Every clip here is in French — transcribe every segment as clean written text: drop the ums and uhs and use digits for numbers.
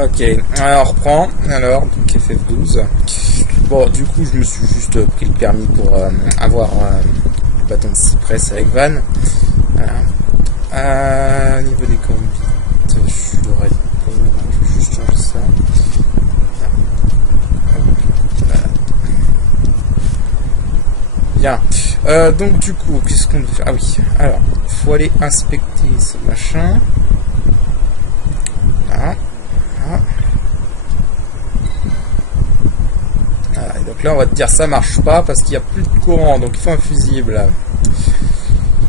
Ok, alors on reprend. Alors, donc FF12. Bon, du coup, je me suis juste pris le permis pour avoir le bâton de cypress avec Van. Voilà. Niveau des conduites, je devrais je vais juste changer ça. Voilà. Bien. Donc du coup, qu'est-ce qu'on veut faire? Ah oui, alors, faut aller inspecter ce machin. Voilà. Voilà. Et donc là, on va te dire ça marche pas parce qu'il n'y a plus de courant, donc il faut un fusible.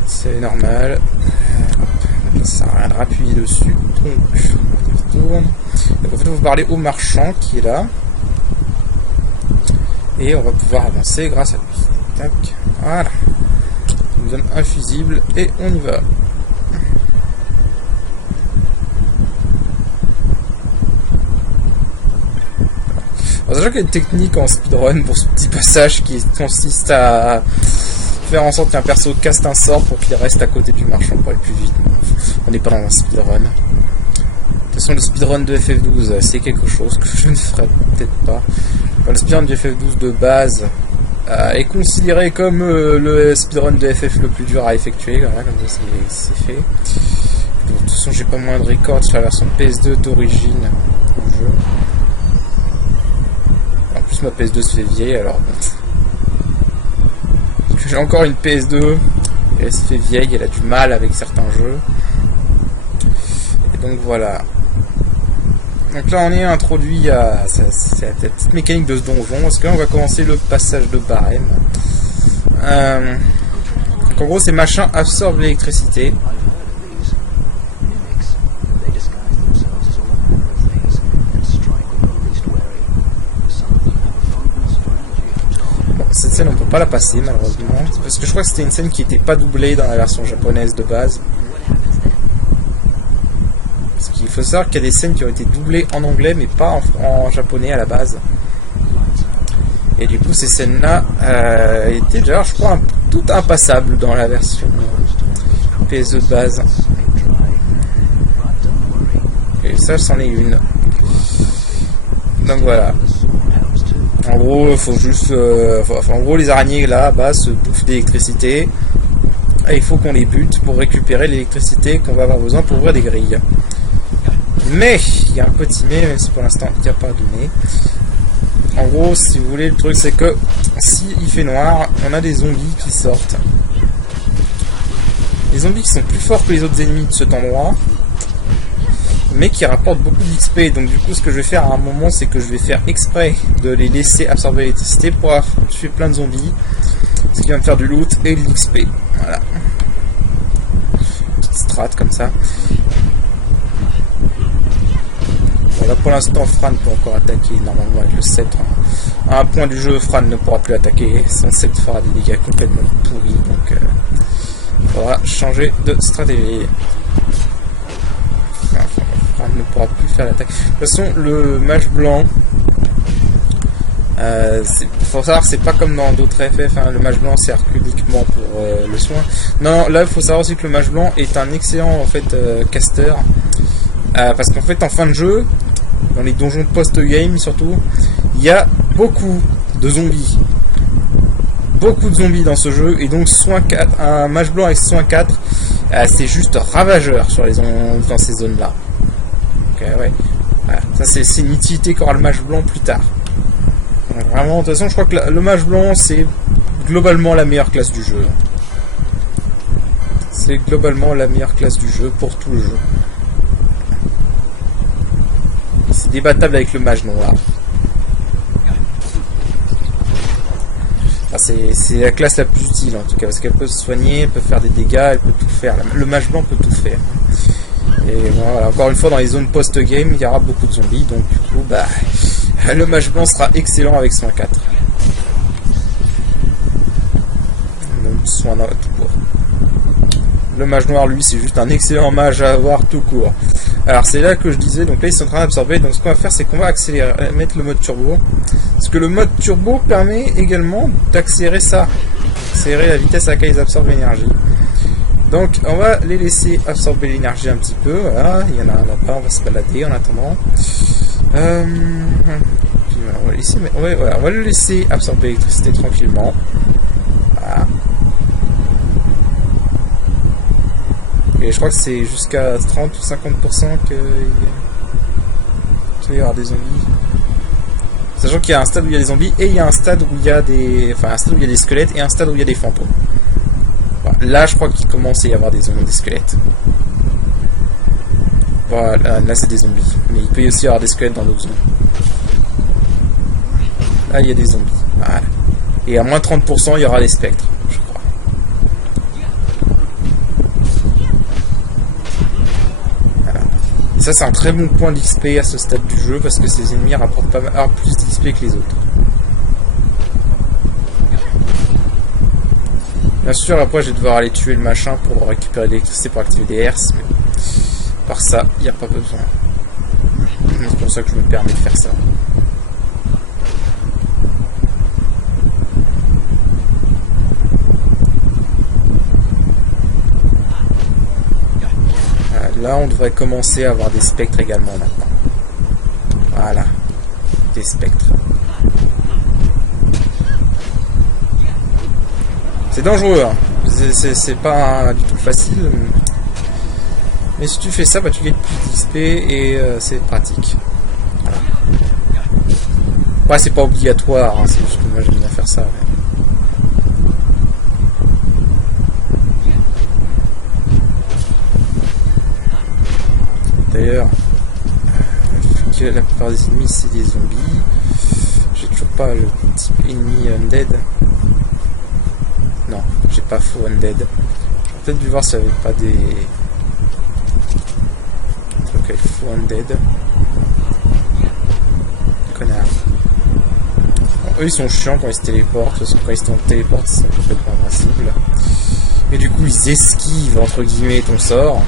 C'est normal. Ça sert à rien de rappuyer dessus. Donc, on tourne. Donc en fait, on va parler au marchand qui est là. Et on va pouvoir avancer grâce à lui. Tac. Voilà. Il nous donne un fusible et on y va. En sachant qu'il y a une technique en speedrun pour ce petit passage qui consiste à faire en sorte qu'un perso caste un sort pour qu'il reste à côté du marchand pour aller plus vite. On n'est pas dans un speedrun. De toute façon, le speedrun de FF12, c'est quelque chose que je ne ferai peut-être pas. Enfin, le speedrun de FF12 de base est considéré comme le speedrun de FF le plus dur à effectuer. Voilà, comme ça c'est fait. De toute façon, j'ai pas moins de records sur la version PS2 d'origine du jeu. En plus, ma PS2 se fait vieille, alors bon. J'ai encore une PS2 et elle se fait vieille, elle a du mal avec certains jeux. Et donc voilà. Donc là on est introduit à la petite mécanique de ce donjon. Parce que là on va commencer le passage de barème. Donc en gros ces machins absorbent l'électricité. Cette scène on peut pas la passer malheureusement parce que je crois que c'était une scène qui était pas doublée dans la version japonaise de base. Parce qu'il faut savoir qu'il y a des scènes qui ont été doublées en anglais mais pas en japonais à la base. Et du coup ces scènes là étaient déjà je crois tout impassables dans la version PS2 de base. Et ça c'en est une. Donc voilà. En gros, faut juste, en gros, les araignées là-bas se bouffent d'électricité et il faut qu'on les bute pour récupérer l'électricité qu'on va avoir besoin pour ouvrir des grilles. Mais il y a un petit mais, même si pour l'instant il n'y a pas de mais. En gros, si vous voulez, le truc c'est que si il fait noir, on a des zombies qui sortent. Les zombies qui sont plus forts que les autres ennemis de cet endroit, mais qui rapportent beaucoup d'XP. Donc du coup ce que je vais faire à un moment c'est que je vais faire exprès de les laisser absorber l'électricité pour tuer plein de zombies, ce qui va me faire du loot et de l'XP. Voilà, petite strat comme ça. Bon là pour l'instant Fran peut encore attaquer normalement avec le sceptre. À un point du jeu Fran ne pourra plus attaquer, son sceptre fera des dégâts complètement pourris, donc il faudra changer de stratégie. Ne pourra plus faire l'attaque. De toute façon, le mage blanc, faut savoir, c'est pas comme dans d'autres FF, hein, le mage blanc sert uniquement pour le soin. Non, là, il faut savoir aussi que le mage blanc est un excellent en fait caster, parce qu'en fait, en fin de jeu, dans les donjons post-game surtout, il y a beaucoup de zombies. Beaucoup de zombies dans ce jeu, et donc soin 4, un mage blanc avec soin 4, c'est juste ravageur sur dans ces zones-là. Ouais. Voilà. Ça c'est une utilité qu'aura le mage blanc plus tard. Donc, vraiment, de toute façon je crois que le mage blanc c'est globalement la meilleure classe du jeu. C'est globalement la meilleure classe du jeu pour tout le jeu. C'est débattable avec le mage noir. Enfin, c'est la classe la plus utile en tout cas, parce qu'elle peut se soigner, elle peut faire des dégâts, elle peut tout faire. Le mage blanc peut tout faire. Et voilà, encore une fois, dans les zones post-game, il y aura beaucoup de zombies, donc du coup, bah, le mage blanc sera excellent avec soin 4. Donc, soin tout court. Le mage noir, lui, c'est juste un excellent mage à avoir tout court. Alors, c'est là que je disais, donc là, ils sont en train d'absorber, donc ce qu'on va faire, c'est qu'on va accélérer, mettre le mode turbo. Parce que le mode turbo permet également d'accélérer ça, accélérer la vitesse à laquelle ils absorbent l'énergie. Donc on va les laisser absorber l'énergie un petit peu, voilà, il y en a un là-bas, on va se balader en attendant. On va laisser, voilà, on va le laisser absorber l'électricité tranquillement. Voilà. Et je crois que c'est jusqu'à 30 ou 50% qu'il va y avoir des zombies. Sachant qu'il y a un stade où il y a des zombies et il y a un stade où il y a des... Enfin, un stade où il y a des squelettes et un stade où il y a des fantômes. Voilà. Là, je crois qu'il commence à y avoir des squelettes. Voilà, là c'est des zombies. Mais il peut aussi y avoir des squelettes dans d'autres zones. Là, il y a des zombies. Voilà. Et à moins 30%, il y aura des spectres, je crois. Voilà. Et ça, c'est un très bon point d'XP à ce stade du jeu, parce que ces ennemis rapportent pas mal plus d'XP que les autres. Bien sûr, après, je vais devoir aller tuer le machin pour récupérer l'électricité pour activer des herses, mais par ça, il n'y a pas besoin. C'est pour ça que je me permets de faire ça. Là, on devrait commencer à avoir des spectres également maintenant. Voilà. Des spectres. C'est dangereux, hein. C'est pas du tout facile. Mais si tu fais ça, bah, tu gagnes plus d'XP et c'est pratique. Voilà. Ouais, c'est pas obligatoire, hein, c'est juste que moi j'aime bien faire ça. Ouais. D'ailleurs, vu que la plupart des ennemis c'est des zombies, j'ai toujours pas le type ennemi undead. Non, j'ai pas faux undead. J'aurais peut-être dû voir s'il n'y avait pas des trucs avec faux undead. Connard. Bon, eux ils sont chiants quand ils se téléportent, parce que quand ils se téléportent ils sont complètement invincibles. Et du coup ils esquivent entre guillemets ton sort.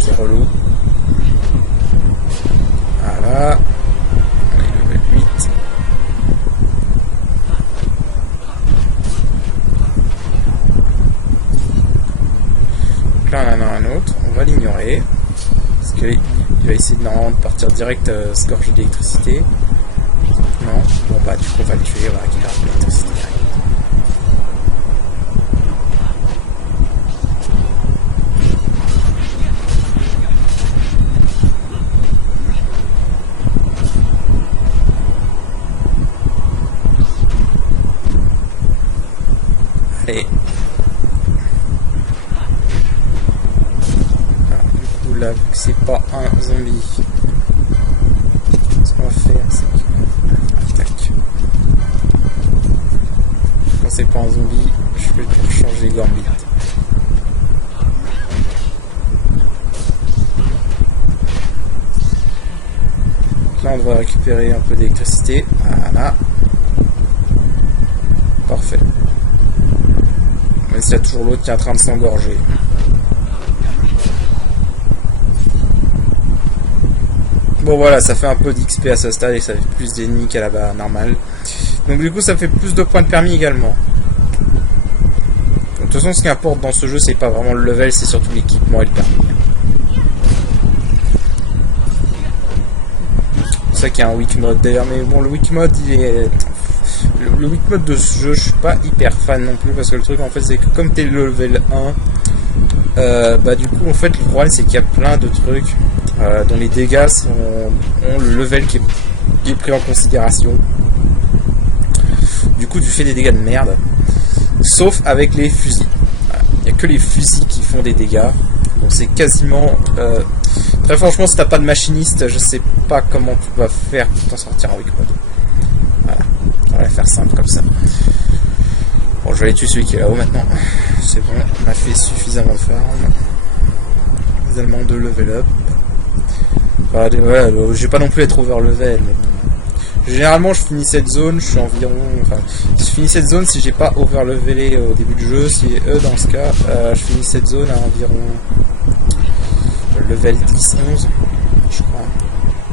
C'est relou. Voilà. On est level 8. Donc là on en a un autre. On va l'ignorer. Parce qu'il va essayer normalement de partir direct se gorger d'électricité. Non. Bon bah du coup on va le tuer. On va récupérer l'électricité direct. Allez. Alors, du coup là, vu que c'est pas un zombie, ce qu'on va faire c'est que... Attaque. Quand c'est pas un zombie, je peux changer Gambit. Là on devrait récupérer un peu d'électricité. Voilà. Parfait. Mais il y a toujours l'autre qui est en train de s'engorger. Bon voilà, ça fait un peu d'XP à ce stade et ça fait plus d'ennemis qu'à la barre normale. Donc du coup ça fait plus de points de permis également. Donc, de toute façon ce qui importe dans ce jeu c'est pas vraiment le level, c'est surtout l'équipement et le permis. C'est ça qu'il y a un weak mode d'ailleurs, mais bon le weak mode il est... Le weak mode de ce jeu, je suis pas hyper fan non plus parce que le truc en fait c'est que comme t'es le level 1, bah du coup en fait le problème c'est qu'il y a plein de trucs dont les dégâts ont le level qui est pris en considération. Du coup tu fais des dégâts de merde, sauf avec les fusils. Voilà. Il n'y a que les fusils qui font des dégâts, donc c'est quasiment... Très franchement si t'as pas de machiniste, je sais pas comment tu vas faire pour t'en sortir en weak mode. Voilà. On va faire simple comme ça. Bon, je vais aller tuer celui qui est là-haut maintenant. C'est bon, on a fait suffisamment de farm. Suffisamment de level up. Enfin, ouais, je vais pas non plus être over level, mais bon. Généralement, je finis cette zone, je suis environ... Enfin, je finis cette zone si j'ai pas over levelé au début du jeu. Si dans ce cas, je finis cette zone à environ level 10-11, je crois.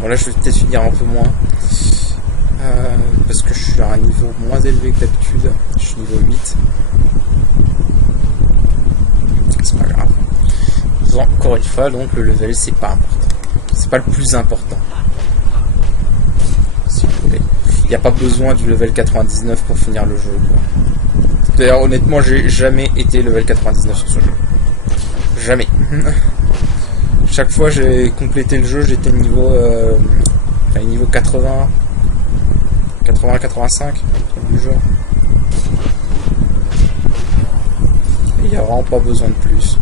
Bon, là, je vais peut-être finir un peu moins. Parce que je suis à un niveau moins élevé que d'habitude. Je suis niveau 8. C'est pas grave. Encore une fois, donc le level c'est pas important. C'est pas le plus important. n'y a pas besoin du level 99 pour finir le jeu, quoi. D'ailleurs, honnêtement, j'ai jamais été level 99 sur ce jeu. Jamais. Chaque fois j'ai complété le jeu, j'étais niveau niveau 80, 85 du jeu. Il n'y a vraiment pas besoin de plus.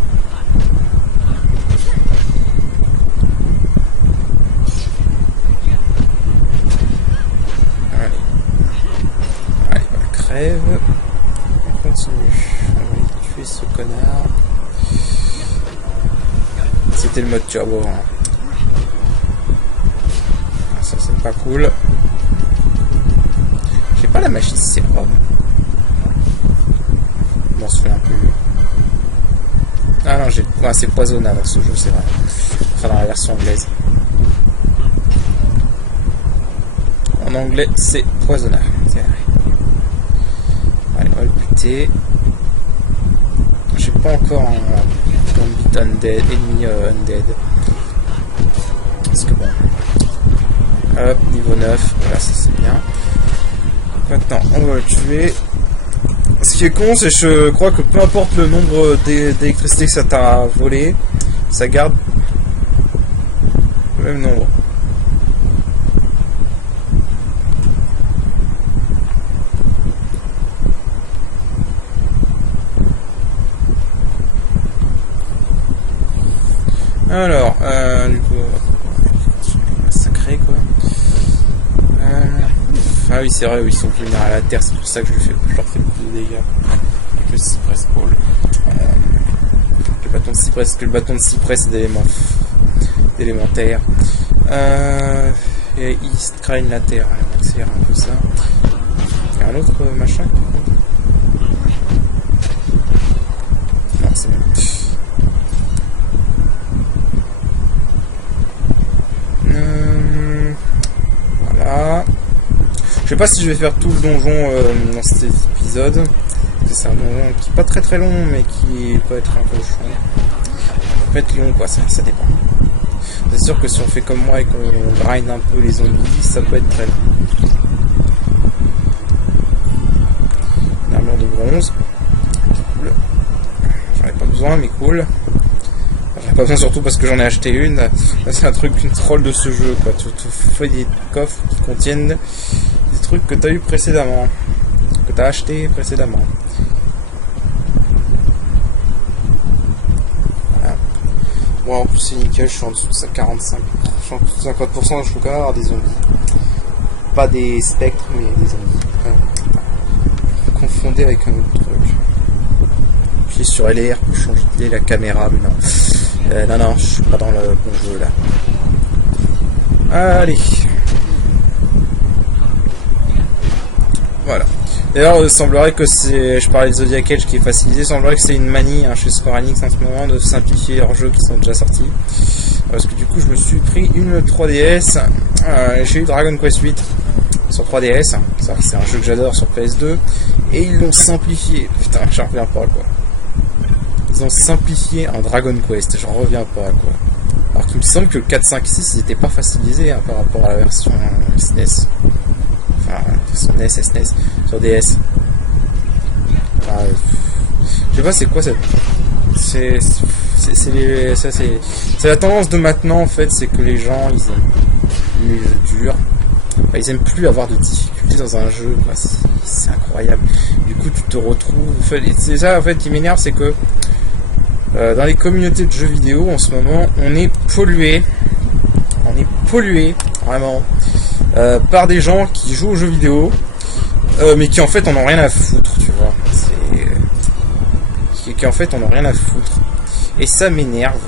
Allez, on crève. On continue. On va aller tuer ce connard. C'était le mode turbo. Hein. Ça c'est pas cool. J'ai pas la magie sérum. Je m'en souviens plus. Ah non, j'ai. Ouais, c'est poisonnant dans ce jeu, c'est vrai. Enfin, dans la version anglaise. En anglais, c'est poisonnant. C'est vrai. Allez, on va le buter. J'ai pas encore un bit undead, ennemi undead. Parce que bon. Hop, niveau 9. Voilà, ça c'est bien. Maintenant, on va le tuer. Ce qui est con, c'est que je crois que peu importe le nombre d'électricité que ça t'a volé, ça garde le même nombre. Alors, du coup, sacré quoi. Ah oui, c'est vrai, ils sont vulnérables à la terre, c'est pour ça que je leur fais plus de dégâts. Avec le cypress pole. Le bâton de cypress, parce que le bâton de cypress c'est d'élémentaire. Et ils craignent la terre, on va accélérer un peu ça. Il y a un autre machin. Non, c'est bon. Voilà. Je sais pas si je vais faire tout le donjon dans cet épisode. C'est un donjon qui est pas très long, mais qui peut être un peu chiant. Ça peut être long, quoi, ça dépend. C'est sûr que si on fait comme moi et qu'on grind un peu les zombies, ça peut être très long. Une armure de bronze. Cool. J'en ai pas besoin, mais cool. J'en ai pas besoin surtout parce que j'en ai acheté une. C'est un truc, une troll de ce jeu, quoi. Tu fais des coffres qui contiennent des trucs que tu as eu précédemment, que tu as acheté précédemment. Voilà. Bon, en plus c'est nickel, je suis en dessous de 45, je suis en dessous de 50%, je peux quand même avoir des zombies. Pas des spectres, mais des zombies. Confondé avec un autre truc. Puis sur LR pour changer la caméra, mais non. Non, je suis pas dans le bon jeu là. Allez. Voilà. D'ailleurs, il semblerait que c'est... Je parlais de Zodiac Age qui est facilisé. Il semblerait que c'est une manie chez Square Enix en ce moment de simplifier leurs jeux qui sont déjà sortis. Parce que du coup, je me suis pris une 3DS. J'ai eu Dragon Quest 8 sur 3DS. C'est un jeu que j'adore sur PS2. Et ils l'ont simplifié. Putain, j'en reviens pas quoi. Ils ont simplifié un Dragon Quest. J'en reviens pas quoi. Alors qu'il me semble que le 4, 5, 6 n'était pas facilisé par rapport à la version SNES. Enfin, sur NES, SNES, sur DS. Enfin, je sais pas c'est quoi cette... C'est la tendance de maintenant en fait, c'est que les gens ils aiment les jeux durs. Enfin, ils aiment plus avoir de difficultés dans un jeu, c'est incroyable. Du coup tu te retrouves... C'est ça en fait qui m'énerve, c'est que dans les communautés de jeux vidéo en ce moment, on est pollué vraiment par des gens qui jouent aux jeux vidéo mais qui en fait en ont rien à foutre, tu vois. Qui en fait en ont rien à foutre. Et ça m'énerve.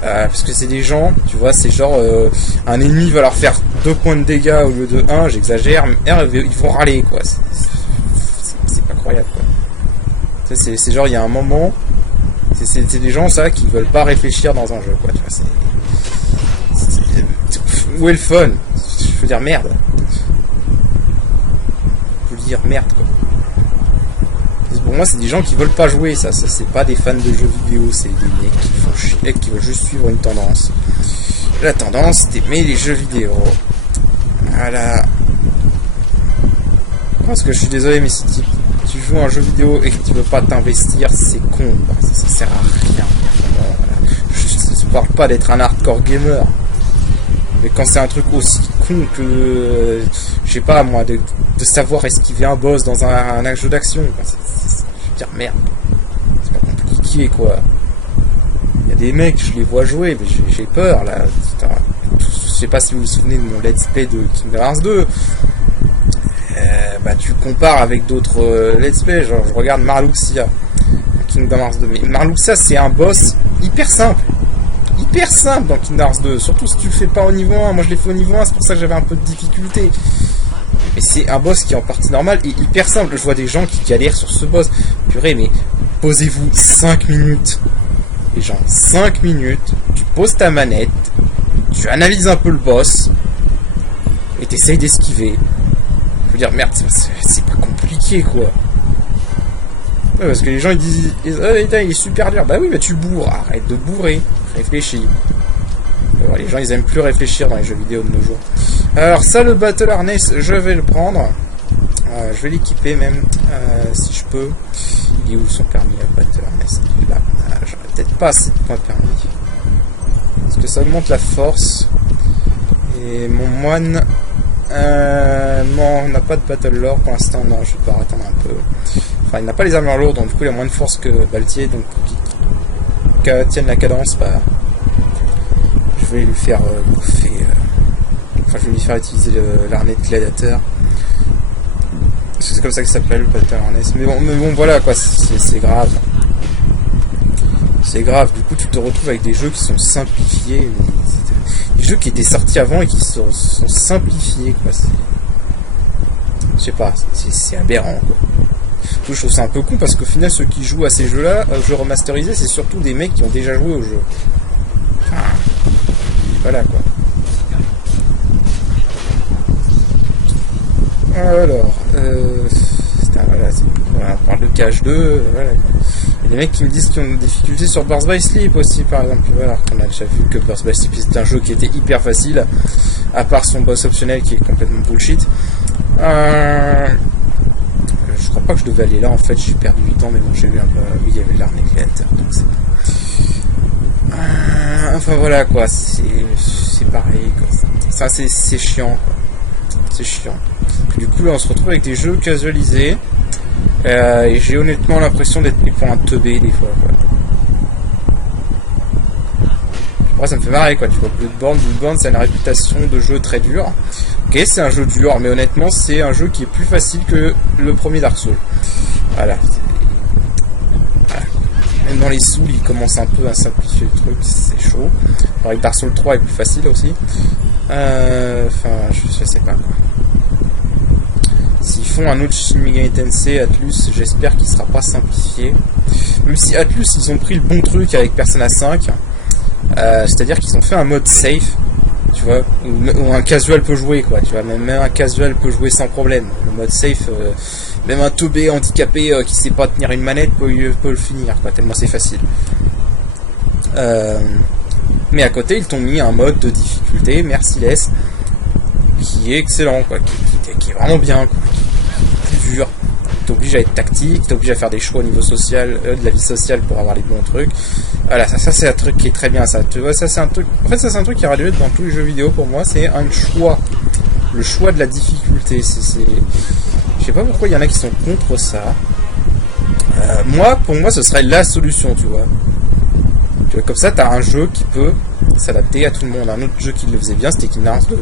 Parce que c'est des gens, tu vois, c'est genre un ennemi va leur faire 2 points de dégâts au lieu de 1, j'exagère, mais ils vont râler quoi. C'est pas croyable quoi. C'est genre il y a un moment, c'est des gens ça qui veulent pas réfléchir dans un jeu quoi, tu vois. Où est le fun? Je veux dire merde. Je veux dire merde quoi. Pour moi c'est des gens qui veulent pas jouer, ça c'est pas des fans de jeux vidéo, c'est des mecs qui font chier, qui veulent juste suivre une tendance. La tendance c'est d'aimer les jeux vidéo. Voilà. Parce que je suis désolé, mais si tu joues à un jeu vidéo et que tu veux pas t'investir, c'est con, quoi. Ça sert à rien. Voilà. Je parle pas d'être un hardcore gamer. Mais quand c'est un truc aussi con que, je sais pas moi, de savoir esquiver un boss dans un jeu d'action, je veux dire, merde. C'est pas compliqué, quoi. Il y a des mecs, je les vois jouer, mais j'ai peur, là. Putain. Je sais pas si vous vous souvenez de mon let's play de Kingdom Hearts 2. Bah, tu compares avec d'autres let's play, genre je regarde Marluxia, Kingdom Hearts 2. Mais Marluxia, c'est un boss hyper simple dans Kingdom Hearts 2, surtout si tu le fais pas au niveau 1. Moi je l'ai fait au niveau 1, c'est pour ça que j'avais un peu de difficulté. Mais c'est un boss qui est en partie normale et hyper simple. Je vois des gens qui galèrent sur ce boss. Purée, mais posez-vous 5 minutes. Et genre 5 minutes, tu poses ta manette, tu analyses un peu le boss et t'essayes d'esquiver. Je veux dire, merde, c'est pas compliqué, quoi. Ouais, parce que les gens ils disent oh, il est super dur. Bah oui, bah tu bourres, arrête de bourrer, réfléchis. Alors, les gens ils aiment plus réfléchir dans les jeux vidéo de nos jours. Alors ça, le Battle Harness, je vais le prendre. Je vais l'équiper même, si je peux. Il est où son permis, le Battle Harness? Là, j'aurais peut-être pas assez de points de permis. Parce que ça augmente la force. Et mon moine... non, on n'a pas de Battle Lore pour l'instant, non, je vais pas attendre un peu. Enfin, il n'a pas les armures lourdes, donc du coup il a moins de force que Baltier, donc qui tienne la cadence, bah... Je vais lui faire bouffer... Enfin, je vais lui faire utiliser l'armée de gladiateurs. Parce que c'est comme ça que ça s'appelle, le Battle Harness. Mais bon, voilà, quoi, c'est grave. C'est grave, du coup tu te retrouves avec des jeux qui sont simplifiés. Des jeux qui étaient sortis avant et qui sont simplifiés, quoi. Je sais pas, c'est aberrant, quoi. Je trouve ça un peu con parce qu'au final, ceux qui jouent à ces jeux-là, jeux remasterisés, c'est surtout des mecs qui ont déjà joué au jeu. Enfin, voilà, quoi. Alors, voilà, on parle de Cage 2, voilà. Il y a des mecs qui me disent qu'ils ont des difficultés sur Birth by Sleep aussi, par exemple. Voilà, on a déjà vu que Birth by Sleep c'est un jeu qui était hyper facile, à part son boss optionnel qui est complètement bullshit. Je crois pas que je devais aller là, en fait, j'ai perdu 8 ans, mais bon, j'ai vu un peu... Oui, il y avait l'armée de gladiateurs, donc c'est bon. Enfin voilà, quoi, c'est pareil, quoi. Ça, c'est chiant, quoi. C'est chiant. Du coup, là, on se retrouve avec des jeux casualisés. Et j'ai honnêtement l'impression d'être pris pour un teubé des fois, quoi. Après, ça me fait marrer, quoi. Tu vois, Bloodborne, c'est une réputation de jeu très dur. Ok, c'est un jeu dur, mais honnêtement, c'est un jeu qui est plus facile que le premier Dark Souls. Voilà. Même dans les Souls, ils commencent un peu à simplifier le truc, c'est chaud. Pareil, Dark Souls 3 est plus facile aussi. Enfin, je sais pas, quoi. S'ils font un autre Shin Megami Tensei Atlus, j'espère qu'il sera pas simplifié. Même si Atlus, ils ont pris le bon truc avec Persona 5, c'est-à-dire qu'ils ont fait un mode safe, tu vois, où un casual peut jouer, quoi, tu vois, même un casual peut jouer sans problème. Le mode safe, même un teubé handicapé qui sait pas tenir une manette peut le finir, quoi, tellement c'est facile. Mais à côté, ils t'ont mis un mode de difficulté merciless qui est excellent, quoi, qui est vraiment bien, quoi, qui est plus dur. T'oblige à être tactique, t'oblige à faire des choix au niveau social, de la vie sociale pour avoir les bons trucs. Voilà, ça c'est un truc qui est très bien, ça. Tu vois, ça c'est un truc. En fait, ça c'est un truc qui aurait dû être dans tous les jeux vidéo pour moi. C'est un choix, le choix de la difficulté. Je sais pas pourquoi il y en a qui sont contre ça. Pour moi, ce serait la solution, tu vois. Tu vois, comme ça, t'as un jeu qui peut s'adapter à tout le monde. Un autre jeu qui le faisait bien, c'était Kingdom Hearts 2.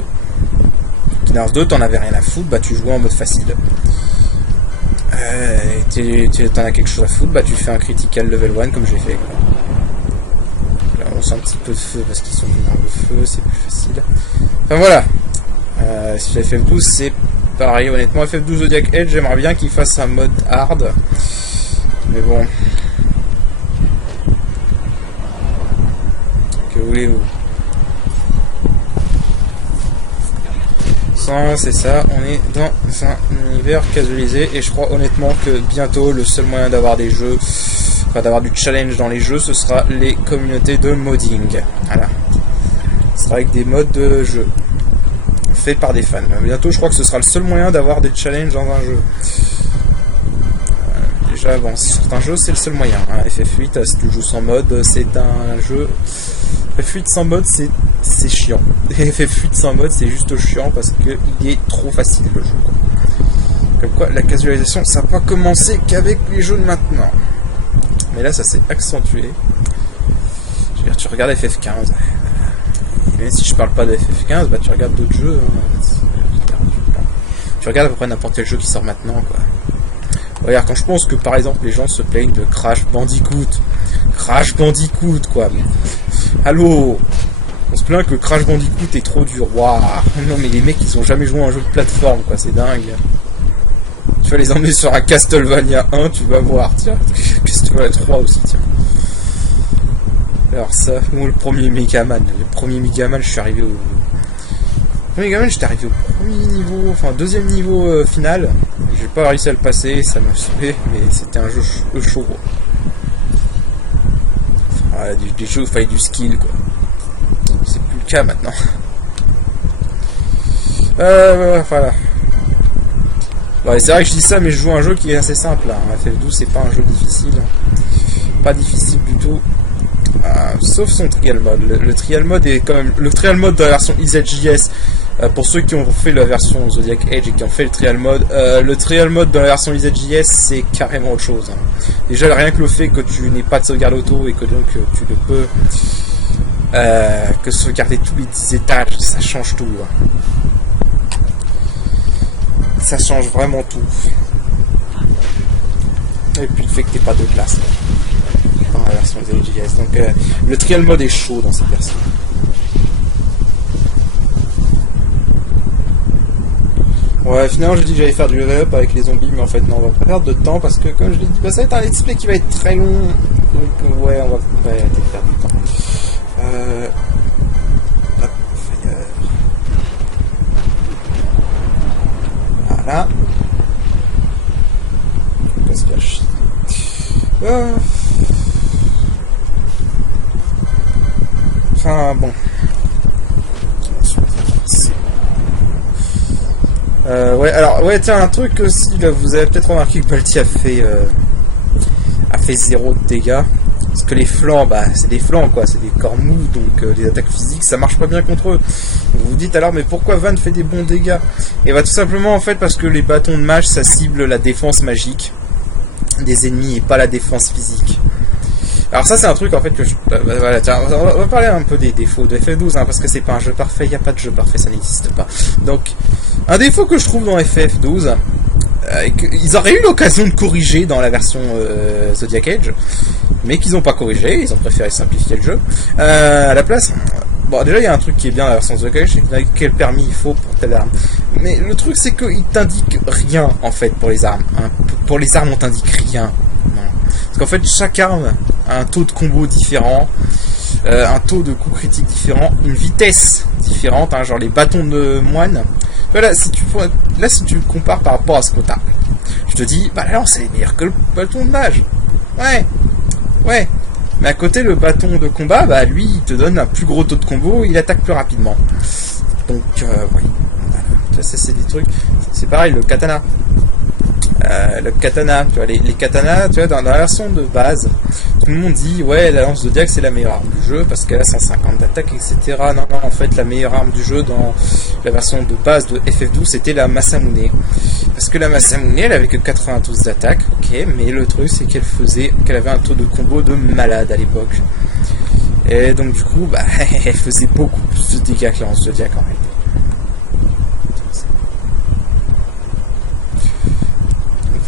Kingdom Hearts 2, t'en avais rien à foutre, bah tu jouais en mode facile. T'en as quelque chose à foutre, bah tu fais un critical level 1 comme j'ai fait, quoi. Là on sent un petit peu de feu parce qu'ils sont dans le feu, c'est plus facile. Enfin voilà. Si FF12 c'est pareil, honnêtement FF12 Zodiac Edge, j'aimerais bien qu'il fasse un mode hard. Mais bon. Que voulez-vous? C'est ça, on est dans un univers casualisé et je crois honnêtement que bientôt le seul moyen d'avoir des jeux, enfin d'avoir du challenge dans les jeux, ce sera les communautés de modding. Voilà. Ce sera avec des modes de jeu. fait par des fans. Bientôt, je crois que ce sera le seul moyen d'avoir des challenges dans un jeu. Déjà, bon, sur certains jeux, c'est le seul moyen. Hein. FF8, si tu joues sans mode, c'est un jeu... FF8 sans mode, c'est chiant. FF8 sans mode, c'est juste chiant parce qu'il est trop facile, le jeu. Quoi. Comme quoi, la casualisation, ça n'a pas commencé qu'avec les jeux de maintenant. Mais là, ça s'est accentué. Je veux dire, tu regardes FF15. Même si je parle pas de FF15, bah tu regardes d'autres jeux. Hein. Tu regardes à peu près n'importe quel jeu qui sort maintenant, quoi. Regarde, quand je pense que par exemple les gens se plaignent de Crash Bandicoot, quoi. Mais... Allô, on se plaint que Crash Bandicoot est trop dur. Waouh, non mais les mecs ils ont jamais joué à un jeu de plateforme, quoi. C'est dingue. Tu vas les emmener sur un Castlevania 1, tu vas voir. Tiens, Castlevania 3 aussi, tiens. Alors ça, ou le premier Megaman. Le premier Megaman, je suis arrivé au... Megaman, j'étais arrivé au premier niveau, enfin deuxième niveau final. J'ai pas réussi à le passer, ça m'a saoulé, mais c'était un jeu chaud. Enfin, des jeux où il fallait du skill, quoi. C'est plus le cas maintenant. Voilà. Ouais, c'est vrai que je dis ça, mais je joue un jeu qui est assez simple. Hein. FF12, c'est pas un jeu difficile. Pas difficile du tout. Sauf son trial mode. Le trial mode est quand même... Le trial mode de la version EZJS, pour ceux qui ont fait la version Zodiac Age et qui ont fait le trial mode de la version EZJS, c'est carrément autre chose. Hein. Déjà, rien que le fait que tu n'aies pas de sauvegarde auto et que donc tu ne peux que sauvegarder tous les 10 étages, ça change tout. Hein. Ça change vraiment tout. Et puis le fait que tu n'aies pas de classe. Dans la version ZJS. Donc le trial mode est chaud dans cette version. Ouais, finalement j'ai dit que j'allais faire du level up avec les zombies, mais en fait non, on va pas perdre de temps parce que comme je l'ai dit, bah, ça va être un let's play qui va être très long. Donc ouais, on va perdre du temps. Hop, fire. Voilà. On se cache. Enfin bon. Ouais, alors ouais, tiens, un truc aussi, là, vous avez peut-être remarqué que Balti a fait 0 de dégâts. Parce que les flancs, bah c'est des flancs quoi, c'est des corps mous, donc les attaques physiques ça marche pas bien contre eux. Vous vous dites alors mais pourquoi Van fait des bons dégâts? Et bah tout simplement en fait parce que les bâtons de mage ça cible la défense magique des ennemis et pas la défense physique. Alors ça c'est un truc en fait que je... voilà, tiens, on va parler un peu des défauts de FF12 hein, parce que c'est pas un jeu parfait, il n'y a pas de jeu parfait, ça n'existe pas. Donc un défaut que je trouve dans FF12, ils auraient eu l'occasion de corriger dans la version Zodiac Age, mais qu'ils n'ont pas corrigé, ils ont préféré simplifier le jeu. À la place, bon déjà il y a un truc qui est bien dans la version Zodiac Age, c'est quel permis il faut pour telle arme. Mais le truc c'est qu'il t'indique rien en fait pour les armes. Hein. Pour les armes on t'indique rien. Non. Parce qu'en fait chaque arme a un taux de combo différent, un taux de coup critique différent, une vitesse différente, hein, genre les bâtons de moine. Voilà, si tu le compares par rapport à ce que t'as, je te dis, bah là c'est meilleur que le bâton de mage. Ouais. Mais à côté, le bâton de combat, bah lui, il te donne un plus gros taux de combo, il attaque plus rapidement. Donc, oui. Ça, c'est des trucs. C'est pareil, le katana. Le katana, tu vois, les katanas, tu vois, dans la version de base, tout le monde dit, ouais, la lance Zodiac c'est la meilleure arme du jeu parce qu'elle a 150 d'attaque, etc. Non, en fait, la meilleure arme du jeu dans la version de base de FF12 c'était la Masamune. Parce que la Masamune, elle avait que 92 d'attaque, ok, mais le truc c'est qu'elle avait un taux de combo de malade à l'époque. Et donc, du coup, bah, elle faisait beaucoup plus de dégâts que la lance Zodiac en réalité.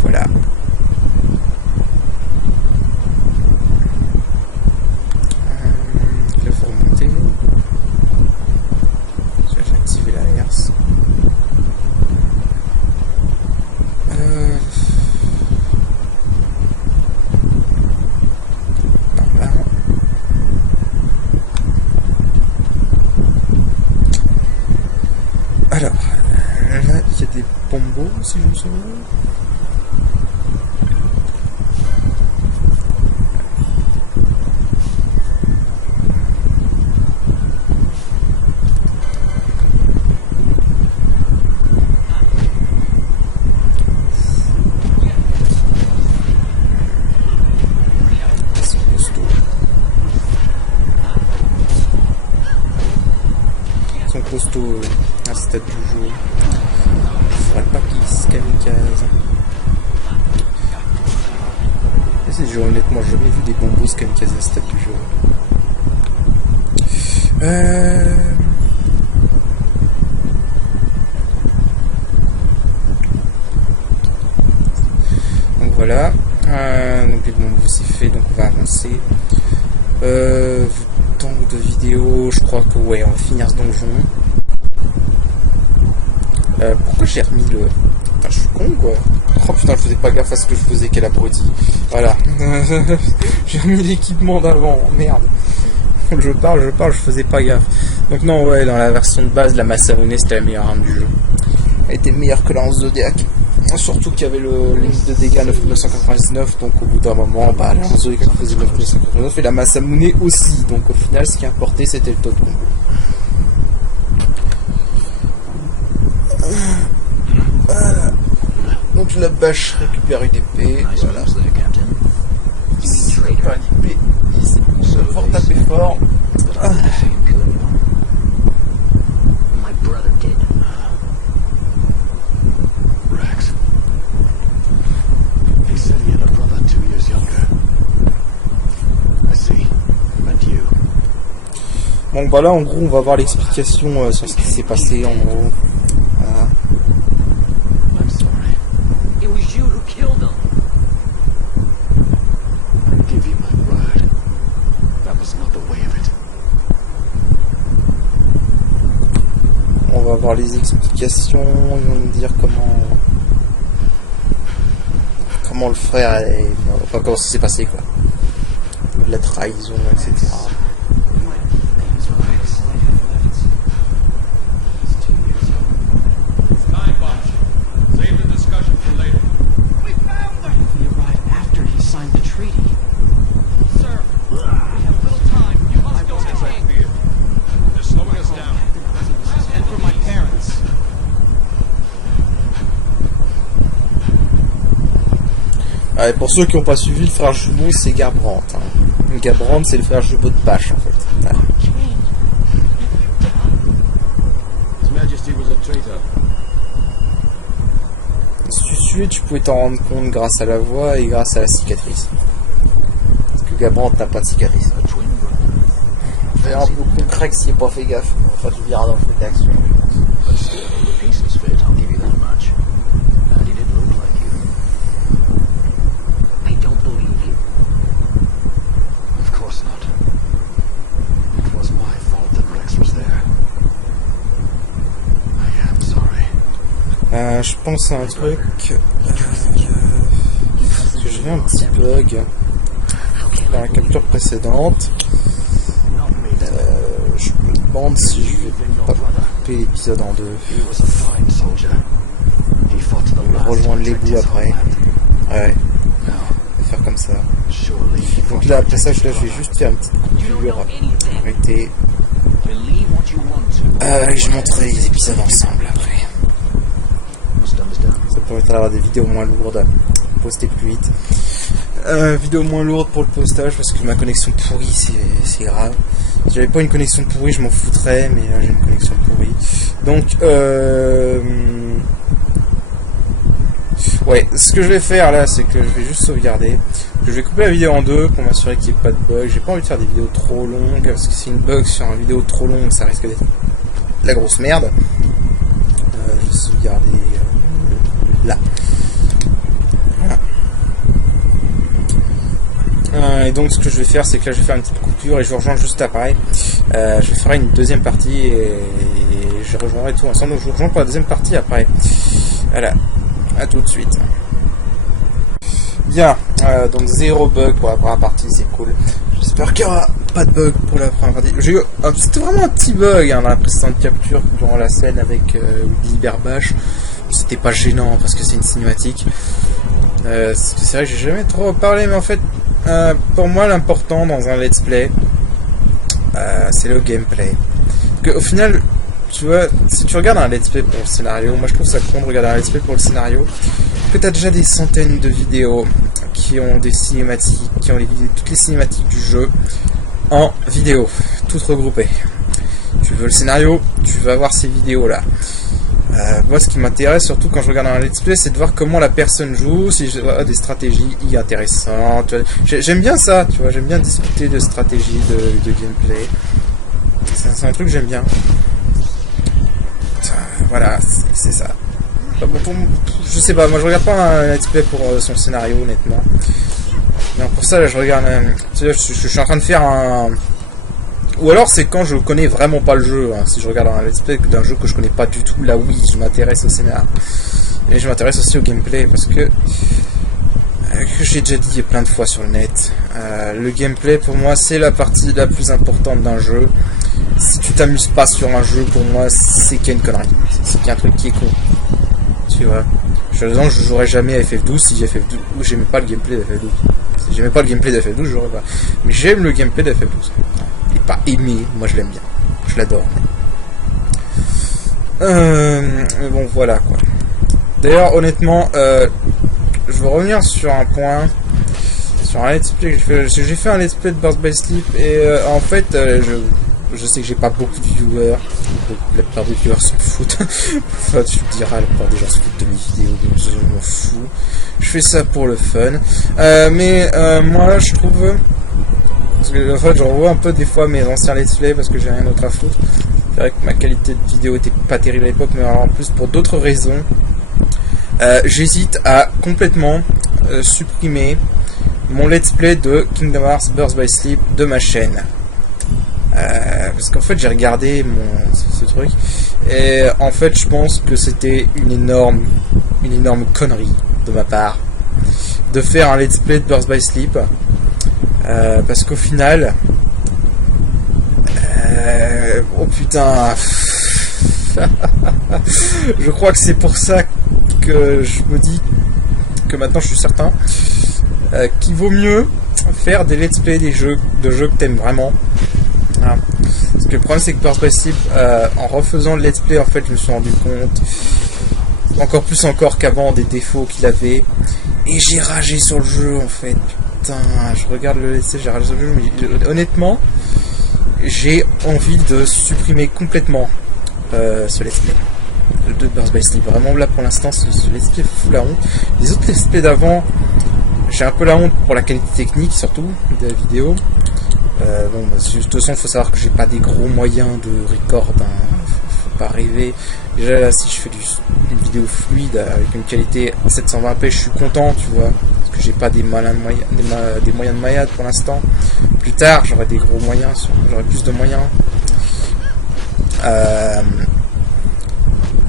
Voilà. Il faut remonter. J'ai activé la herse. Par là. Alors, là, il y a des bombos, si je me souviens. posto à ce stade du jeu. Faudrait pas qu'ils se kamikaze. J'ai honnêtement jamais vu des bombos se kamikaze à ce stade du jeu. Donc voilà. Donc les bombos c'est fait, donc on va avancer. Temps de vidéo, je crois que ouais, on va finir ce donjon. Pourquoi j'ai remis le... Putain, je suis con quoi. Oh putain, je faisais pas gaffe à ce que je faisais, quel abruti. Voilà. J'ai remis l'équipement d'avant, merde. Je parle, je faisais pas gaffe. Donc non, ouais, dans la version de base, la Masamune c'était la meilleure arme du jeu. Elle était meilleure que la lance Zodiac. Surtout qu'il y avait le limite de dégâts 999, donc au bout d'un moment, bah, la lance Zodiac faisait 999 et la Masamune aussi. Donc au final, ce qui importait, c'était le top combo. Voilà. Donc la bâche récupère une épée. Voilà. Ici, pas une épée. Ici, je vais pouvoir taper fort. Ah. Bon bah là en gros on va voir l'explication sur ce qui s'est passé en gros. Voilà. On va voir les explications, ils vont nous dire comment le frère est... Enfin comment ça s'est passé quoi. De la trahison, etc. Pour ceux qui n'ont pas suivi, le frère jumeau c'est Garbrandt. Hein. Garbrandt c'est le frère jumeau de Pache en fait. Ouais. Si tu tuais, tu pouvais t'en rendre compte grâce à la voix et grâce à la cicatrice. Parce que Garbrandt n'a pas de cicatrice. C'est un peu concret s'il n'est pas fait gaffe. Enfin, tu verras dans le fait d'action. Je pense à un truc. J'ai vu un petit bug dans la capture précédente. Je me demande si je vais pas couper l'épisode en deux. Rejoindre l'égout après. Ouais. Je vais faire comme ça. Donc là, après ça, je vais juste faire une petite coupure. Arrêtez. Je montrerai les épisodes ensemble après. Ça permettra d'avoir des vidéos moins lourdes, poster plus vite. Vidéo moins lourde pour le postage parce que ma connexion pourrie c'est grave. Si j'avais pas une connexion pourrie je m'en foutrais, mais là j'ai une connexion pourrie. Donc ouais, ce que je vais faire là c'est que je vais juste sauvegarder. Je vais couper la vidéo en deux pour m'assurer qu'il n'y ait pas de bug. J'ai pas envie de faire des vidéos trop longues parce que si une bug sur une vidéo trop longue ça risque d'être la grosse merde. Je vais sauvegarder là. Voilà. Et donc ce que je vais faire c'est que là je vais faire une petite coupure et je rejoins juste après. Je ferai une deuxième partie et je rejoindrai tout ensemble. Donc je vous rejoins pour la deuxième partie après. Voilà. À tout de suite. Bien. Donc 0 bug pour la première partie, c'est cool. J'espère qu'il n'y aura pas de bug pour la première partie. J'ai eu... C'était vraiment un petit bug hein, dans la précédente capture durant la scène avec Willy Berbache. C'était pas gênant parce que c'est une cinématique. C'est vrai que j'ai jamais trop parlé, mais en fait, pour moi, l'important dans un let's play, c'est le gameplay. Parce que, au final, tu vois, si tu regardes un let's play pour le scénario, moi je trouve ça con de regarder un let's play pour le scénario, que tu as déjà des centaines de vidéos qui ont des cinématiques, qui ont toutes les cinématiques du jeu en vidéo, toutes regroupées. Tu veux le scénario, tu vas voir ces vidéos là. Moi ce qui m'intéresse surtout quand je regarde un let's play, c'est de voir comment la personne joue, si je vois des stratégies intéressantes. J'aime bien ça, tu vois, j'aime bien discuter de stratégie, de gameplay. C'est un truc que j'aime bien. Voilà, c'est ça. Je sais pas, moi je regarde pas un let's play pour son scénario honnêtement. Non, pour ça là je regarde je suis en train de faire un... Ou alors c'est quand je connais vraiment pas le jeu, hein. Si je regarde un let's play d'un jeu que je connais pas du tout, là oui je m'intéresse au scénario. Et je m'intéresse aussi au gameplay parce que j'ai déjà dit plein de fois sur le net, le gameplay pour moi c'est la partie la plus importante d'un jeu. Si tu t'amuses pas sur un jeu, pour moi c'est qu'il y a une connerie, c'est qu'il y a un truc qui est con, tu vois. Je jouerais jamais à FF12 si FF12 ou j'aimais pas le gameplay d'FF12. Si j'aimais pas le gameplay d'FF12, je jouerais pas. Mais j'aime le gameplay d'FF12. Et pas aimer, moi je l'aime bien, je l'adore. Mais bon voilà quoi. D'ailleurs honnêtement, je veux revenir sur un point, sur un let's play que j'ai fait un let's play de Birth by Sleep et en fait je sais que j'ai pas beaucoup de viewers, la plupart des viewers s'en foutent. Enfin tu te diras, la plupart des gens se foutent de mes vidéos, donc je m'en fous. Je fais ça pour le fun, mais moi là je trouve, parce que en fait je revois un peu des fois mes anciens let's play parce que j'ai rien d'autre à foutre. C'est vrai que ma qualité de vidéo était pas terrible à l'époque, mais alors en plus pour d'autres raisons. J'hésite à complètement supprimer mon let's play de Kingdom Hearts Birth by Sleep de ma chaîne. Parce qu'en fait j'ai regardé ce truc et en fait je pense que c'était une énorme connerie de ma part de faire un let's play de Birth by Sleep, parce qu'au final oh putain je crois que c'est pour ça que je me dis que maintenant je suis certain qu'il vaut mieux faire des let's play de jeux que t'aimes vraiment. Voilà. Parce que le problème c'est que Birth by Sleep, en refaisant le let's play en fait je me suis rendu compte encore qu'avant des défauts qu'il avait et j'ai ragé sur le jeu en fait. Putain, je regarde le let's play, j'ai ragé sur le jeu, mais honnêtement j'ai envie de supprimer complètement ce let's play de Birth by Sleep. Vraiment là pour l'instant ce let's play fout la honte. Les autres let's play d'avant, j'ai un peu la honte pour la qualité technique surtout de la vidéo. Bon, bah, de toute façon il faut savoir que j'ai pas des gros moyens de record, hein. Faut pas rêver. Déjà là si je fais une vidéo fluide avec une qualité 720p je suis content, tu vois, parce que j'ai pas des moyens de maillade pour l'instant. Plus tard j'aurai des gros moyens, j'aurai plus de moyens.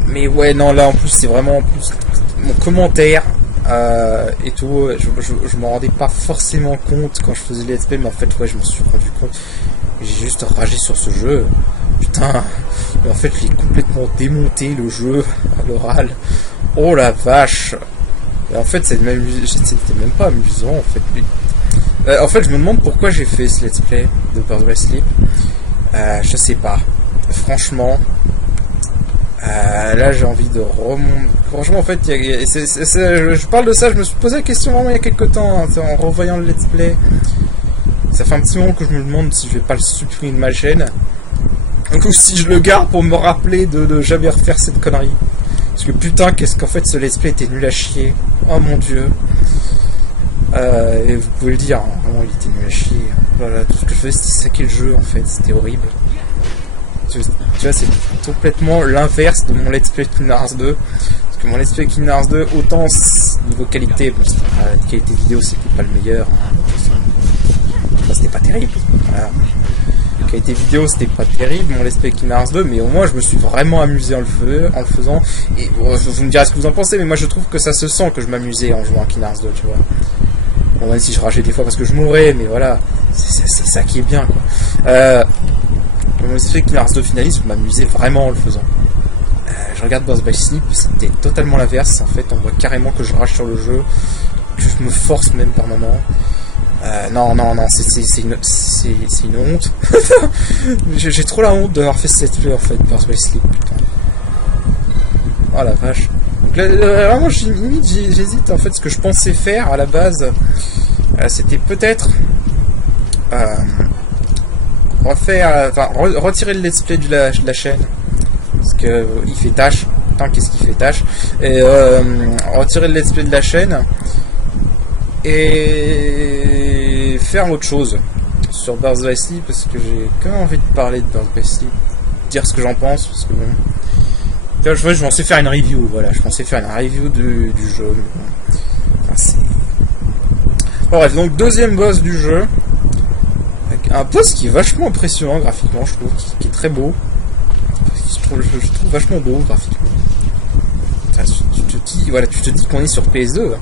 Mais ouais non là en plus c'est vraiment mon commentaire et tout, je m'en rendais pas forcément compte quand je faisais les let's play, mais en fait ouais je me suis rendu compte, j'ai juste ragé sur ce jeu, putain, mais en fait je l'ai complètement démonté le jeu à l'oral, oh la vache, et en fait c'était même pas amusant en fait. En fait je me demande pourquoi j'ai fait ce let's play de Birth by Sleep, je sais pas, franchement. Là j'ai envie de remonter. Franchement en fait je parle de ça, je me suis posé la question vraiment il y a quelques temps, hein, en revoyant le let's play. Ça fait un petit moment que je me demande si je vais pas le supprimer de ma chaîne, ou si je le garde pour me rappeler de jamais refaire cette connerie. Parce que putain qu'est-ce qu'en fait ce let's play était nul à chier. Oh mon dieu. Et vous pouvez le dire, hein, vraiment il était nul à chier. Voilà, tout ce que je faisais c'était saquer le jeu en fait, c'était horrible. Tu vois, c'est complètement l'inverse de mon let's play Kingdom Hearts 2. Parce que mon let's play Kingdom Hearts 2, autant niveau qualité, bon, la qualité vidéo c'était pas le meilleur, hein, c'était pas terrible. Voilà. La qualité vidéo c'était pas terrible, mon let's play Kingdom Hearts 2, mais au moins je me suis vraiment amusé en le faisant. Et bon, vous me direz ce que vous en pensez, mais moi je trouve que ça se sent que je m'amusais en jouant à Kingdom Hearts 2, tu vois. Bon, même si je rageais des fois parce que je mourais, mais voilà, c'est ça qui est bien, quoi. Mon let's play Kingdom Hearts 2 finaliste, je m'amusais vraiment en le faisant. Je regarde Birth by Sleep, c'était totalement l'inverse. En fait, on voit carrément que je rage sur le jeu, que je me force même par moment. Non, c'est une honte. J'ai trop la honte d'avoir fait ce let's play en fait, Birth by Sleep, putain. Oh la vache. Donc là, vraiment, j'hésite en fait. Ce que je pensais faire à la base, c'était peut-être refaire, enfin retirer le let's play de la chaîne parce que il fait tâche. Tant qu'est-ce qu'il fait tâche, et retirer le let's play de la chaîne et faire autre chose sur Birth by Sleep parce que j'ai quand même envie de parler de Birth by Sleep, dire ce que j'en pense parce que bon, je pensais faire une review, voilà, je pensais faire une review du jeu, mais bon, enfin, bon, bref, donc deuxième boss du jeu, avec un boss qui est vachement impressionnant graphiquement, je trouve, qui est très beau, je trouve vachement beau graphiquement. Enfin, tu te dis qu'on est sur PS2, hein.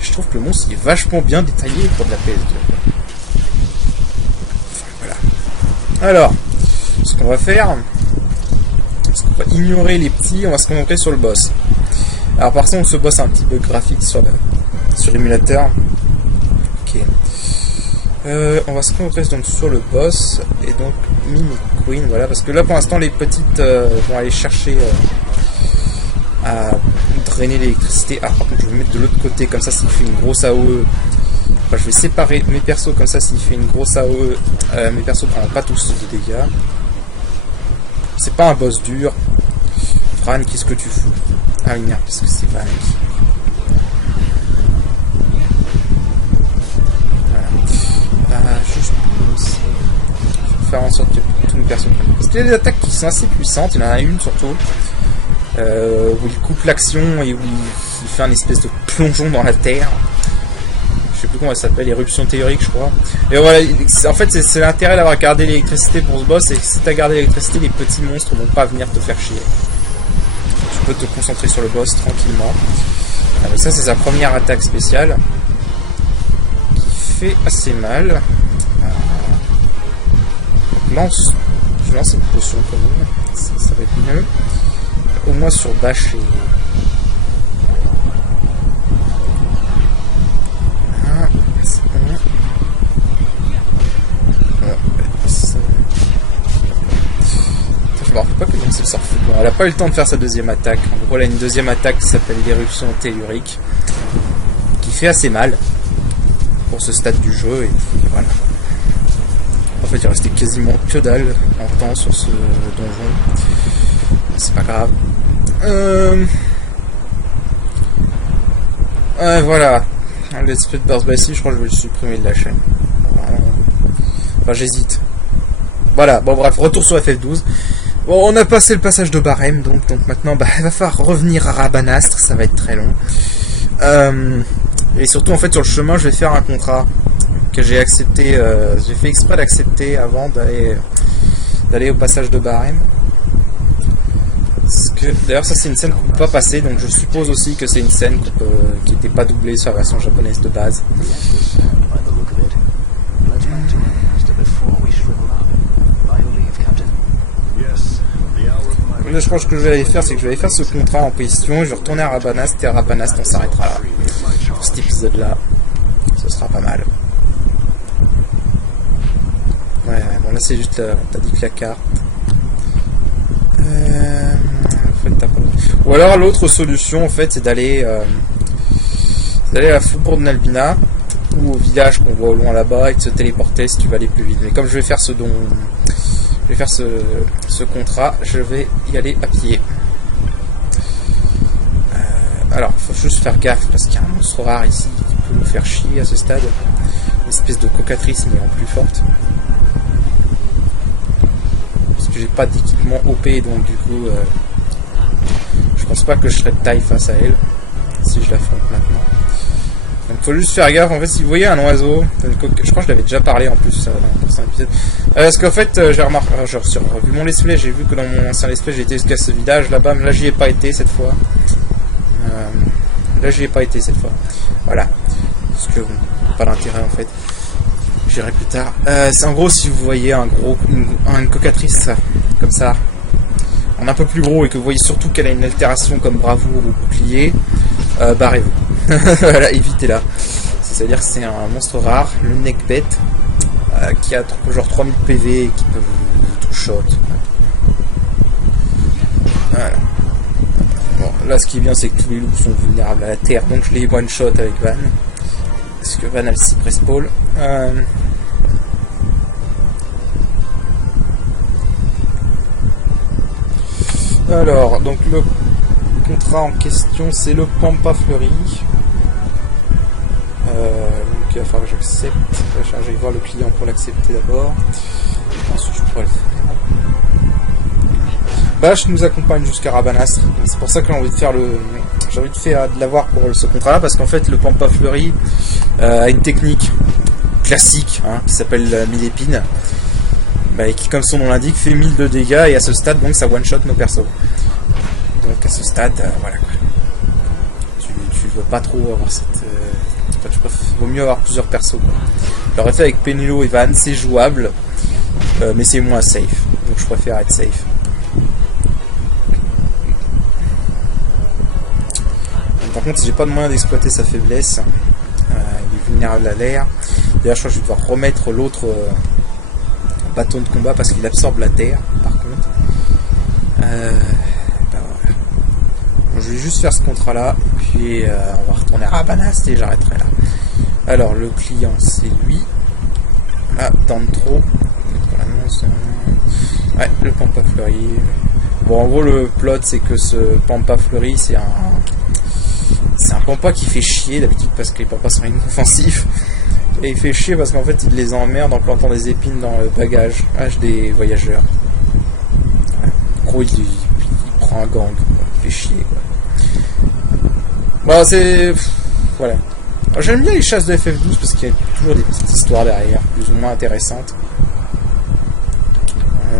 Je trouve que le monstre est vachement bien détaillé pour de la PS2. Enfin, voilà. Alors, ce qu'on va faire, c'est qu'on va ignorer les petits, on va se concentrer sur le boss. Alors par contre, ce boss a un petit bug graphique sur l'émulateur. Ok. On va se concentrer donc sur le boss et donc Mimic Queen, voilà, parce que là pour l'instant les petites vont aller chercher à drainer l'électricité. Ah, par contre je vais me mettre de l'autre côté, comme ça s'il fait une grosse AOE, enfin, je vais séparer mes persos, comme ça s'il fait une grosse AOE, mes persos prendront pas tous de dégâts. C'est pas un boss dur. Fran, qu'est-ce que tu fous? Ah oui merde, parce que c'est pas qui... Voilà. Juste aussi. Je vais faire en sorte que tous mes persos prennent. Parce qu'il y a des attaques qui sont assez puissantes, il y en a une surtout. Où il coupe l'action et où il fait un espèce de plongeon dans la terre. Je sais plus comment elle s'appelle, éruption théorique je crois. Et voilà, en fait c'est l'intérêt d'avoir gardé l'électricité pour ce boss, et si t'as gardé l'électricité, les petits monstres vont pas venir te faire chier. Tu peux te concentrer sur le boss tranquillement. Alors ça c'est sa première attaque spéciale, qui fait assez mal. Donc je lance une potion quand même, ça va être mieux. Au moins sur Bash et... Ah, c'est bon. Je me rappelle pas comment c'est le sort. Bon, elle a pas eu le temps de faire sa deuxième attaque. En gros, elle a une deuxième attaque qui s'appelle l'éruption tellurique, qui fait assez mal pour ce stade du jeu, et puis voilà. En fait, il restait quasiment que dalle en temps sur ce donjon. C'est pas grave. Voilà. Let's Play de Birth by Sleep, je crois que je vais le supprimer de la chaîne. Enfin, j'hésite. Voilà, bon bref, retour sur FF12. Bon, on a passé le passage de Barème, donc maintenant, bah, il va falloir revenir à Rabanastre, ça va être très long. Et surtout, en fait, sur le chemin, je vais faire un contrat que j'ai accepté, j'ai fait exprès d'accepter avant d'aller au passage de Barème. D'ailleurs ça c'est une scène qu'on peut pas passer, donc je suppose aussi que c'est une scène qui n'était pas doublée sur la version japonaise de base. Là je crois que ce que je vais aller faire, c'est que je vais aller faire ce contrat en question, je vais retourner à Rabanastre, et à Rabanastre on s'arrêtera là. Pour cet épisode là, ce sera pas mal. Ouais, bon là c'est juste t'as dit que la carte. Ou alors l'autre solution en fait c'est d'aller à la faubourg de Nalbina ou au village qu'on voit au loin là-bas et de se téléporter si tu vas aller plus vite. Mais comme je vais faire ce contrat, je vais y aller à pied. Alors faut juste faire gaffe parce qu'il y a un monstre rare ici qui peut nous faire chier à ce stade. Une espèce de cocatrice mais en plus forte. Parce que j'ai pas d'équipement OP donc du coup je pense pas que je serais de taille face à elle si je l'affronte maintenant. Donc faut juste faire gaffe en fait. Si vous voyez un oiseau, je crois que je l'avais déjà parlé en plus dans un épisode. Parce qu'en fait j'ai remarqué, j'ai revu mon let's play, j'ai vu que dans mon ancien let's play j'ai été jusqu'à ce village là-bas, mais là j'y ai pas été cette fois. Voilà. Parce que bon, pas d'intérêt en fait. J'irai plus tard. C'est en gros si vous voyez une cocatrice comme ça, en un peu plus gros, et que vous voyez surtout qu'elle a une altération comme bravoure ou bouclier, barrez-vous. Voilà, évitez-la. C'est-à-dire que c'est un monstre rare, le Neckbait, qui a genre 3000 PV et qui peut vous tout shot. Voilà. Bon, là ce qui est bien c'est que tous les loups sont vulnérables à la terre, donc je les one shot avec Van. Parce que Van a le Cypress Pole. Alors, donc le contrat en question, c'est le Pampa Fleury. Donc il va falloir que j'accepte. Je vais voir le client pour l'accepter d'abord. Ensuite, je pourrais le faire. Bash nous accompagne jusqu'à Rabanastre. C'est pour ça que j'ai envie de faire de l'avoir pour ce contrat-là, parce qu'en fait, le Pampa Fleury a une technique classique qui s'appelle 1000 épines. Et qui, comme son nom l'indique, fait 1000 de dégâts, et à ce stade, donc, ça one-shot nos persos. Donc, à ce stade, voilà quoi. Tu veux pas trop avoir cette... vaut mieux avoir plusieurs persos, quoi. Je l'aurais fait avec Penelo et Van, c'est jouable, mais c'est moins safe. Donc, je préfère être safe. Par contre, j'ai pas de moyen d'exploiter sa faiblesse. Il est vulnérable à l'air. D'ailleurs, je crois que je vais devoir remettre l'autre... bâton de combat parce qu'il absorbe la terre par contre. Voilà. Je vais juste faire ce contrat là et puis on va retourner à Rabanastre et j'arrêterai là. Alors le client c'est lui. Ah, Dantro. Ouais, le Pampa Fleury. Bon, en gros le plot c'est que ce Pampa Fleury c'est un Pampa qui fait chier d'habitude parce que les Pampas sont inoffensifs. Et il fait chier parce qu'en fait il les emmerde en plantant des épines dans le bagage des voyageurs. Ouais. En gros il prend un gang, quoi. Il fait chier quoi. Bon c'est... Voilà. J'aime bien les chasses de FF12 parce qu'il y a toujours des petites histoires derrière, plus ou moins intéressantes.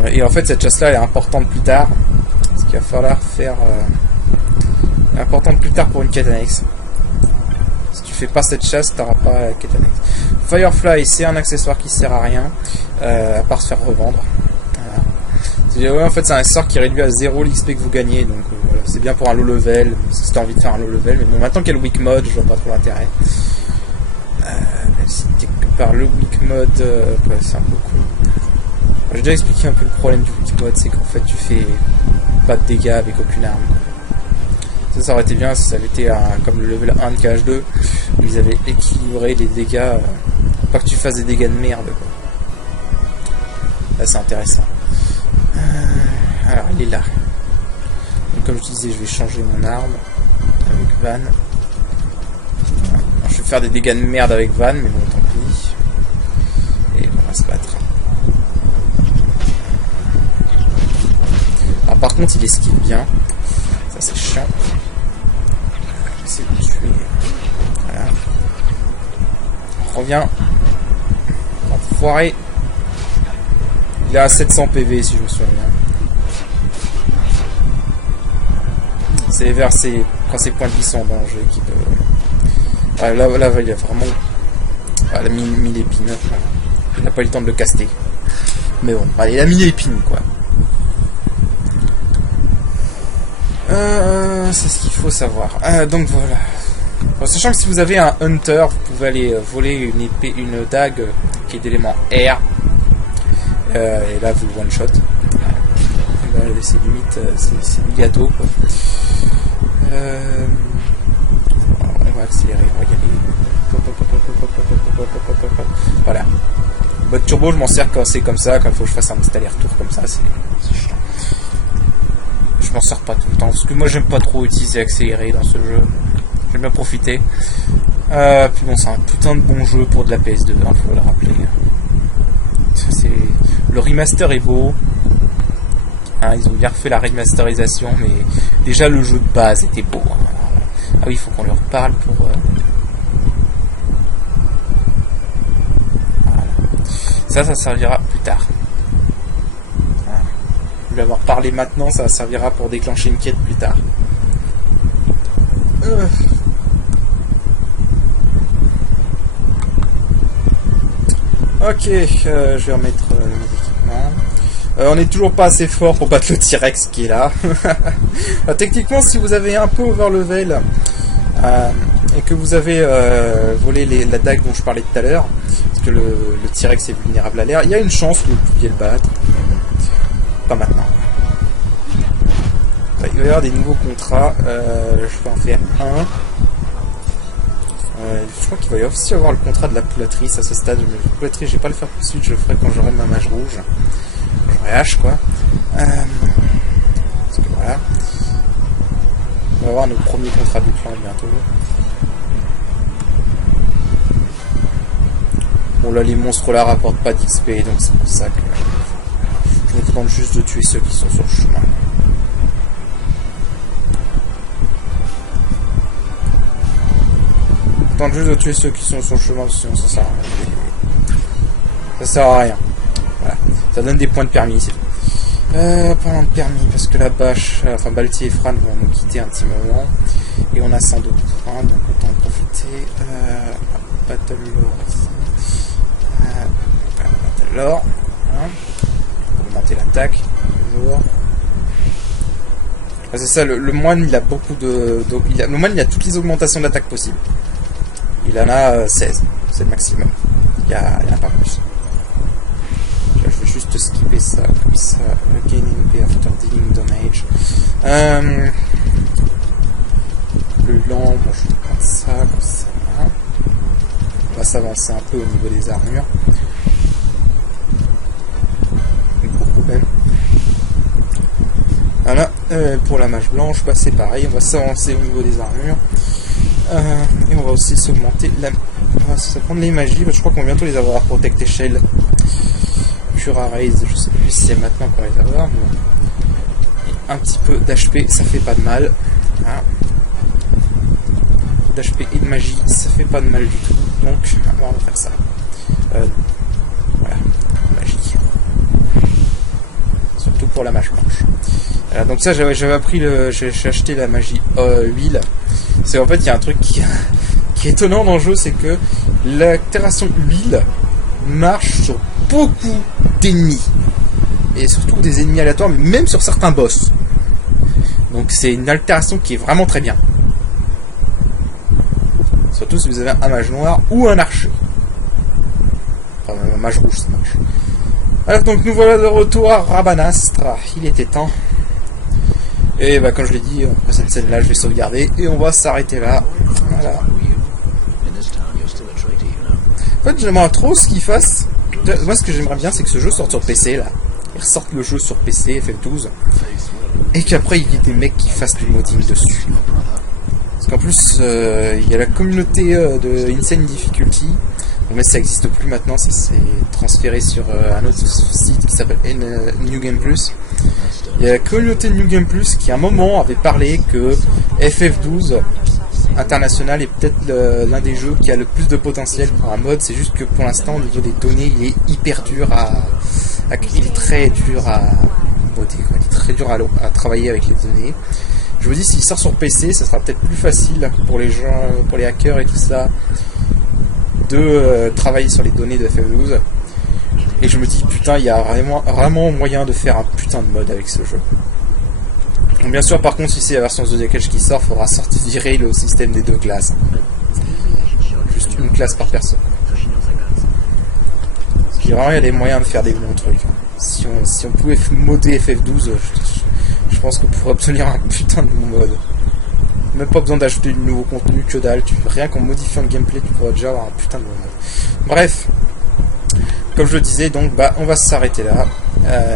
Et en fait cette chasse là elle est importante plus tard. Parce qu'il va falloir faire... importante plus tard pour une quête annexe. Si tu fais pas cette chasse, t'auras pas la quête annexe. Firefly, c'est un accessoire qui sert à rien, à part se faire revendre. Voilà. Ouais, en fait, c'est un accessoire qui réduit à 0 l'XP que vous gagnez, donc voilà, c'est bien pour un low level, si t'as envie de faire un low level, mais bon, maintenant qu'il y a le weak mode, je vois pas trop l'intérêt. Même si quelque part le weak mode, ouais, c'est un peu cool. J'ai déjà expliqué un peu le problème du weak mode, c'est qu'en fait, tu fais pas de dégâts avec aucune arme. Ça aurait été bien si ça avait été comme le level 1 de KH2 où ils avaient équilibré les dégâts, pas que tu fasses des dégâts de merde quoi. Là c'est intéressant. Alors il est là. Donc, comme je disais, je vais changer mon arme avec Van. Voilà. Alors, je vais faire des dégâts de merde avec Van, mais bon tant pis. Et on va se battre. Alors par contre il esquive bien. Ça c'est chiant. C'est de tuer. Voilà. On revient. Enfoiré. Il est à 700 PV si je me souviens bien. C'est vers quand ses points de vie sont en danger qui peut. Ah, là il a vraiment. Ah, il a mis l'épine. Il n'a pas eu le temps de le caster. Mais bon, allez, il a mis l'épine quoi. C'est ce qu'il faut savoir. Donc voilà. Bon, sachant que si vous avez un hunter, vous pouvez aller voler une dague qui est d'élément air. Et là vous one shot. C'est limite, c'est du gâteau quoi. On va accélérer, on va y aller. Voilà. Mode turbo, je m'en sers quand c'est comme ça, quand il faut que je fasse un petit aller-retour comme ça, c'est chiant. Je m'en sers pas tout le temps parce que moi j'aime pas trop utiliser accéléré dans ce jeu. J'aime bien profiter. Puis bon, c'est un putain de bon jeu pour de la PS2, faut le rappeler. Le remaster est beau. Ils ont bien refait la remasterisation, mais déjà le jeu de base était beau. Ah oui, il faut qu'on leur parle pour. Voilà. Ça servira plus tard. Lui avoir parlé maintenant, ça servira pour déclencher une quête plus tard. Ok, je vais remettre mes équipements. On n'est toujours pas assez fort pour battre le T-Rex qui est là. Techniquement, si vous avez un peu over level et que vous avez volé la dague dont je parlais tout à l'heure, parce que le T-Rex est vulnérable à l'air, il y a une chance que vous pouviez le battre. Pas maintenant. Il va y avoir des nouveaux contrats. Je vais en faire un. Je crois qu'il va y aussi avoir le contrat de la poulatrice à ce stade. Mais la poulatrice, je vais pas le faire tout de suite. Je le ferai quand j'aurai ma mage rouge. J'aurai H quoi. Parce que Voilà. On va avoir nos premiers contrats du clan bientôt. Bon là les monstres là rapportent pas d'XP, donc c'est pour ça que je me contente juste de tuer ceux qui sont sur le chemin. Je me contente juste de tuer ceux qui sont sur le chemin, sinon ça sert à rien. Ça sert à rien. Voilà. Ça donne des points de permis, c'est tout. Parlant de permis, parce que la bâche, enfin Balti et Fran vont nous quitter un petit moment. Et on a 102 points, donc autant en profiter. Battle Lore ici. Battle Lore. Hein, pour augmenter l'attaque, toujours. Ah, c'est ça, le moine il a beaucoup de. Le moine il a toutes les augmentations d'attaque possibles. Il en a 16, c'est le maximum. Il y en a pas plus. Là, je vais juste skipper ça, comme ça. Gaining MP after dealing damage. Le lent, bon, je vais prendre ça, comme ça. On va s'avancer un peu au niveau des armures. Beaucoup même. Voilà, pour la mage blanche, bah, c'est pareil, on va s'avancer au niveau des armures. Et on va aussi s'augmenter la... On va prendre les magies, je crois qu'on va bientôt les avoir. Protect Shell, Cura Raise, je sais plus si c'est maintenant qu'on va les avoir. Et un petit peu d'HP, ça fait pas de mal. Voilà. D'HP et de magie, ça fait pas de mal du tout. Donc, on va faire ça. Voilà, magie. Surtout pour la mage blanche. Voilà, donc ça, j'avais appris j'ai acheté la magie huile. C'est en fait, il y a un truc qui est étonnant dans le jeu, c'est que l'altération huile marche sur beaucoup d'ennemis. Et surtout des ennemis aléatoires, mais même sur certains boss. Donc c'est une altération qui est vraiment très bien. Surtout si vous avez un mage noir ou un archer. Enfin, un mage rouge, ça marche. Alors donc nous voilà de retour à Rabanastre. Il était temps. Et bah comme je l'ai dit, après cette scène là je vais sauvegarder et on va s'arrêter là. Voilà. En fait j'aimerais trop ce qu'ils fassent. Moi ce que j'aimerais bien c'est que ce jeu sorte sur PC là. Ils ressortent le jeu sur PC, FF12. Et qu'après il y ait des mecs qui fassent du modding dessus. Parce qu'en plus il y a la communauté de Insane Difficulty. Mais ça n'existe plus maintenant, ça s'est transféré sur un autre site qui s'appelle New Game Plus. Il y a la communauté New Game Plus qui à un moment avait parlé que FF12 International est peut-être l'un des jeux qui a le plus de potentiel pour un mode. C'est juste que pour l'instant au niveau des données il est hyper dur il est très dur à modder, il est très dur à travailler avec les données. Je me dis s'il sort sur PC ça sera peut-être plus facile pour les gens, pour les hackers et tout ça, de travailler sur les données de FF12. Et je me dis putain il y a vraiment moyen de faire un putain de mode avec ce jeu. Donc, bien sûr par contre si c'est la version Zodiac Age qui sort, il faudra virer le système des deux classes. Juste une classe par personne. Parce qu'il y a des moyens de faire des bons trucs. Si on pouvait modder FF12, je pense qu'on pourrait obtenir un putain de bon mode. Même pas besoin d'ajouter du nouveau contenu, que dalle. Rien qu'en modifiant le gameplay, tu pourrais déjà avoir un putain de bon mode. Bref, comme je le disais, donc bah on va s'arrêter là.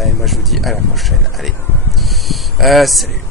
Et moi je vous dis à la prochaine. Allez, salut.